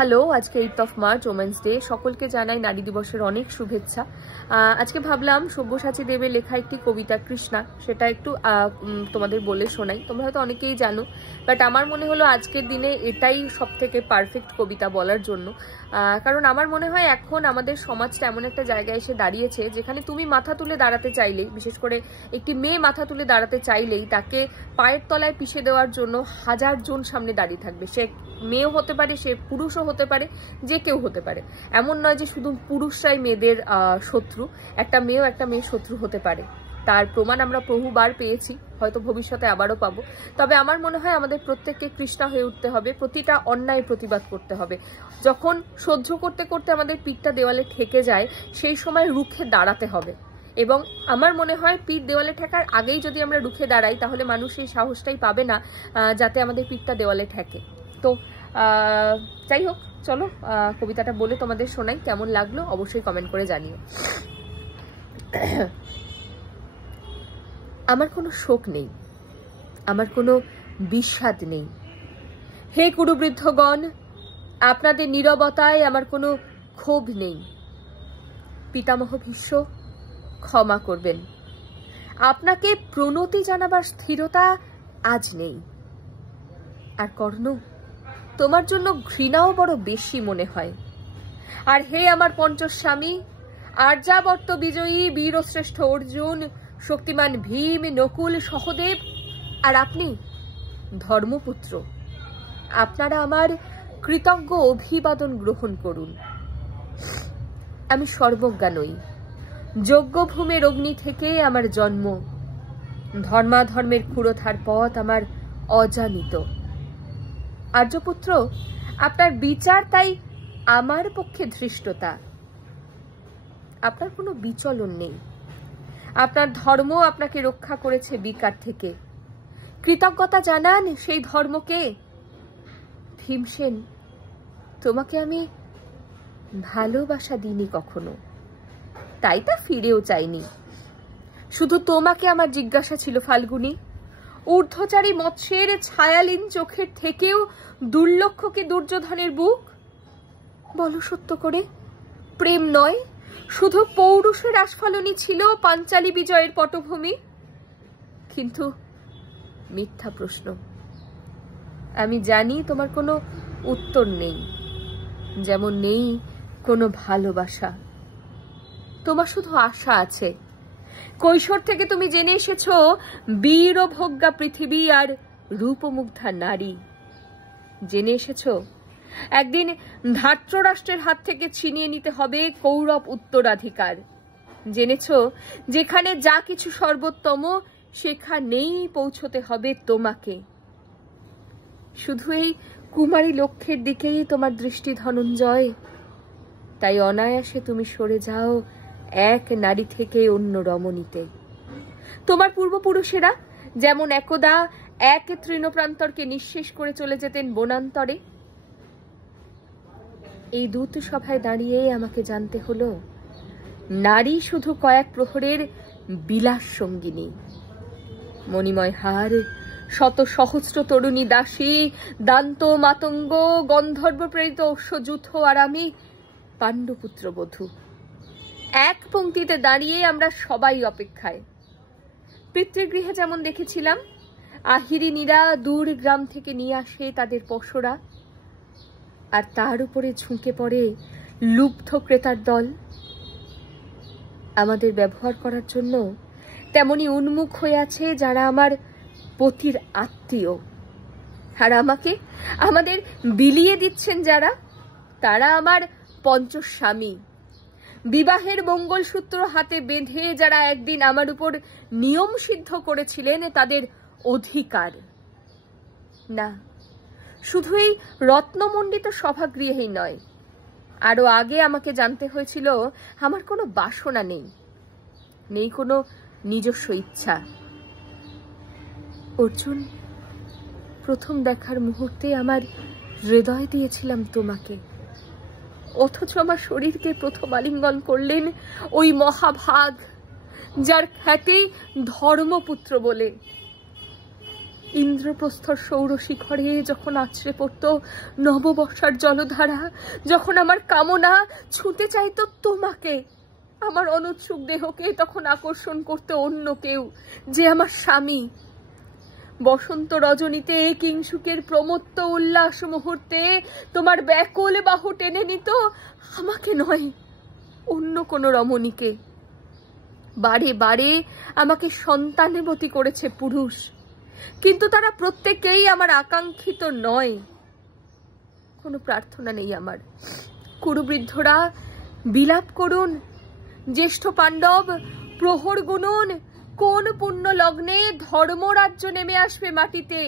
Hello, আজকে 8 March women's day. সকলকে জানাই নারী দিবসের অনেক শুভেচ্ছা। আজকে ভাবলাম সব্যসাচী দেবের লেখা একটি কবিতা কৃষ্ণা, সেটা একটু তোমাদের বলে শোনাই। তোমরা হয়তো অনেকেই জানো, বাট আমার মনে হলো আজকের দিনে এটাই সব থেকে পারফেক্ট কবিতা বলার জন্য। কারণ আমার মনে হয় এখন আমাদের সমাজটা এমন একটা জায়গায় এসে দাঁড়িয়েছে যেখানে তুমি মাথা তুলে দাঁড়াতে চাইলেই, বিশেষ করে একটি মেয়ে মাথা তুলে দাঁড়াতে চাইলেই তাকে পায়ের তলায় পিষে দেওয়ার জন্য 1000 জন সামনে দাঁড়িয়ে থাকবে। সে মেয়েও হতে পারে, সে পুরুষও হতে পারে, যে কেউ হতে পারে। এমন নয় যে শুধু পুরুষরাই মেয়েদের শত্রু, একটা মেয়েও একটা মেয়ের শত্রু হতে পারে। তার প্রমাণ আমরা বহুবার পেয়েছি, হয়তো ভবিষ্যতে আবারও পাবো। তবে আমার মনে হয় আমাদের প্রত্যেককে কৃষ্ণা হয়ে উঠতে হবে, প্রতিটা অন্যায় প্রতিবাদ করতে হবে। যখন সহ্য করতে করতে আমাদের পিঠটা দেওয়ালে ঠেকে যায়, সেই সময় রুখে দাঁড়াতে হবে। এবং আমার মনে হয় পিঠ দেওয়ালে ঠেকার আগেই যদি আমরা রুখে দাঁড়াই, তাহলে মানুষ এই সাহসটাই পাবে না যাতে আমাদের পিঠটা দেওয়ালে ঠেকে। তো যাই হোক, চলো কবিতাটা বলে তোমাদের শোনাই। কেমন লাগলো অবশ্যই কমেন্ট করে জানিও। আমার কোনো শোক নেই, আমার কোনো বিষাদ নেই। হে কুরুবৃদ্ধগণ, আপনাদের নীরবতায় আমার কোনো ক্ষোভ নেই। পিতামহ ভীষ্ম, ক্ষমা করবেন, আপনাকে প্রণতি জানাবার স্থিরতা আজ নেই। আর কর্ণ, তোমার জন্য ঘৃণাও বড় বেশি মনে হয়। আর হে আমার পঞ্চস্বামী, আর্যাবর্ত বিজয়ী বীরশ্রেষ্ঠ অর্জুন, শক্তিমান ভীম, নকুল, সহদেব, আর আপনি ধর্মপুত্র, আপনারা আমার কৃতজ্ঞ অভিবাদন গ্রহণ করুন। আমি সর্বজ্ঞা নই, যজ্ঞভূমের অগ্নি থেকে আমার জন্ম, ধর্মাধর্মের ক্ষুরোধার পথ আমার অজানিত। আর্যপুত্র, আপনার বিচার তাই আমার পক্ষে ধৃষ্টতা। আপনার কোনো বিচলন নেই, আপনার ধর্ম আপনাকে রক্ষা করেছে বিকার থেকে। কৃতজ্ঞতা জানান সেই ধর্মকে। ভীমসেন, তোমাকে আমি ভালোবাসা দিইনি কখনো, তাই তা ফিরেও চাইনি। শুধু তোমাকে আমার জিজ্ঞাসা ছিল ফাল্গুনী, ঊর্ধ্বচারী মৎস্যের ছায়ালীন চোখের থেকেও দুর্লক্ষ কি দুর্যোধনের বুক? বলো সত্য করে, প্রেম নয়, শুধু পৌরুষের আস্ফালনই ছিল পাঞ্চালী বিজয়ের পটভূমি? কিন্তু মিথ্যা প্রশ্ন। আমি জানি তোমার কোনো উত্তর নেই, যেমন নেই কোনো ভালোবাসা। তোমার শুধু আশা আছে। কৈশোর থেকে তুমি জেনে এসেছো বীরভোগ্যা পৃথিবী আর রূপমুগ্ধা নারী। জেনে এসেছো একদিন ধার্তরাষ্ট্রের হাত থেকে ছিনিয়ে নিতে হবে কৌরব উত্তরাধিকার। জেনেছো যেখানে যা কিছু সর্বোত্তম, সেখানেই পৌঁছতে হবে তোমাকে। শুধু এই কুমারী লক্ষ্যের দিকেই তোমার দৃষ্টি ধনঞ্জয়, তাই অনায়াসে তুমি সরে যাও এক নারী থেকে অন্য রমণীতে। তোমার পূর্বপুরুষেরা যেমন একদা এক তৃণপ্রান্তরকে নিঃশেষ করে চলে যেতেন বনান্তরে, এই দূত সভায় দাঁড়িয়ে আমাকে জানতে হলো নারী শুধু কয়েক প্রহরের বিলাস সঙ্গিনী। মণিময় হার, শত সহস্র তরুণী দাসী, দান্ত মাতঙ্গ, গন্ধর্ব প্রেরিত অশ্বযুথ, আর আমি পাণ্ডুপুত্র বধূ। এক পংক্তিতে দাঁড়িয়ে আমরা সবাই অপেক্ষায়। পিতৃগৃহে যেমন দেখেছিলাম আহিরিনীরা দূর গ্রাম থেকে নিয়ে আসে তাদের পশরা, আর তার উপরে ঝুঁকে পড়ে লুব্ধ ক্রেতার দল। আমাদের ব্যবহার করার জন্য তেমনি উন্মুখ হয়ে আছে যারা আমার পতির আত্মীয়, আর আমাকে আমাদের বিলিয়ে দিচ্ছেন যারা, তারা আমার পঞ্চস্বামী। বিবাহের মঙ্গলসূত্র হাতে বেঁধে যারা একদিন আমার উপর নিয়ম সিদ্ধ করেছিলেন তাদের অধিকার। না, শুধু এই রত্নমণ্ডিত সভাগৃহেই নয়, আরো আগে আমাকে জানতে হয়েছিল আমার কোনো বাসনা নেই, নেই কোনো নিজস্ব ইচ্ছা। অর্জুন, প্রথম দেখার মুহূর্তে আমার হৃদয় দিয়েছিলাম তোমাকে, অথচ আমার শরীরকে প্রথম আলিঙ্গন করলেন ওই মহাভাগ যার খ্যাতি ধর্মপুত্র বলে। ইন্দ্রপ্রস্থর সৌর শিখরে যখন আছড়ে পড়ত নববর্ষার জলধারা, যখন আমার কামনা ছুঁতে চাইতো তোমাকে, আমার অনুৎসুক দেহকে তখন আকর্ষণ করতে অন্য কেউ, যে আমার স্বামী। বসন্ত রজনীতে কিংসুকের প্রমত্ত উল্লাস মুহূর্তে তোমার ব্যাকুল বাহু টেনে নিত আমাকে নয়, অন্য কোন রমণীকে। বারে বারে আমাকে সন্তানেবতী করেছে পুরুষ, কিন্তু তারা প্রত্যেকেই আমার আকাঙ্ক্ষিত নয়। কোনো প্রার্থনা নেই আমার। কুরুবৃদ্ধরা বিলাপ করুন, জ্যেষ্ঠ পাণ্ডব প্রহর গুনুন, কোন পুণ্য লগ্নে ধর্মরাজ্য নেমে আসবে মাটিতে।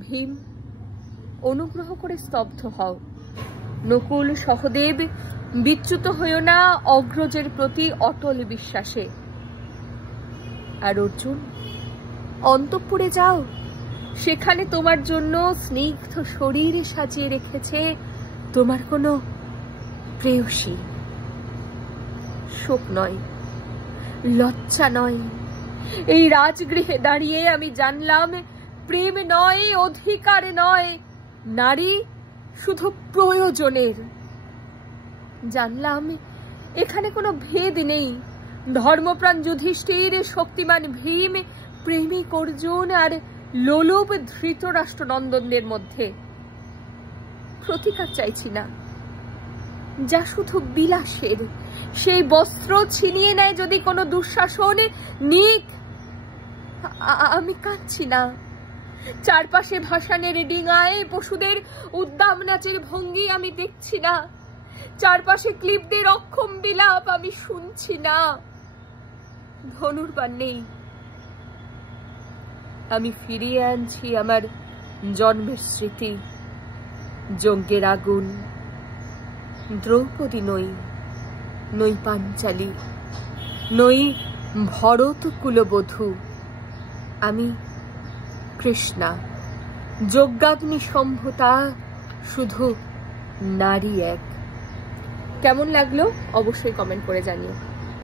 ভীম, অনুগ্রহ করে স্তব্ধ হও। নকুল, সহদেব, বিচ্যুত হইও না অগ্রজের প্রতি অটল বিশ্বাসে। আর অর্জুন, অন্তঃপুরে যাও, সেখানে তোমার জন্য স্নিগ্ধ শরীর সাজিয়ে রেখেছে তোমার কোনো প্রেয়সী। শোক নয়, লজ্জা নয়, এই রাজগৃহে দাঁড়িয়ে আমি জানলাম প্রেম নয়, অধিকার নয়, নারী শুধু প্রয়োজনের। জানলাম এখানে কোনো ভেদ নেই। ধর্মপ্রাণ যুধিষ্ঠির, শক্তিমান ভীম, প্রেমিক অর্জুন আর লোলুপ ধৃতরাষ্ট্র নন্দনদের মধ্যে। প্রতিকার চাইছি না, যা শুধু বিলাসের। সেই বস্ত্র ছিনিয়ে নেয় যদি কোনো দুঃশাসন, নিক। আমি কাঁদছি না। চারপাশে ভাসানের ডিঙায় পশুদের উদ্দাম নাচের ভঙ্গি আমি দেখছি না। চারপাশে ক্লিবদের অক্ষম বিলাপ আমি শুনছি না। ধনুর্বাণ নেই। আমি ফিরিয়ে আনছি আমার জন্মের স্মৃতি, যজ্ঞের আগুন। দ্রৌপদী নই, নই পাঞ্চালী, নই ভরত কুলবধূ। আমি কৃষ্ণা, যজ্ঞাগ্নি সম্ভূতা, শুধু নারী এক। কেমন লাগলো অবশ্যই কমেন্ট করে জানিও।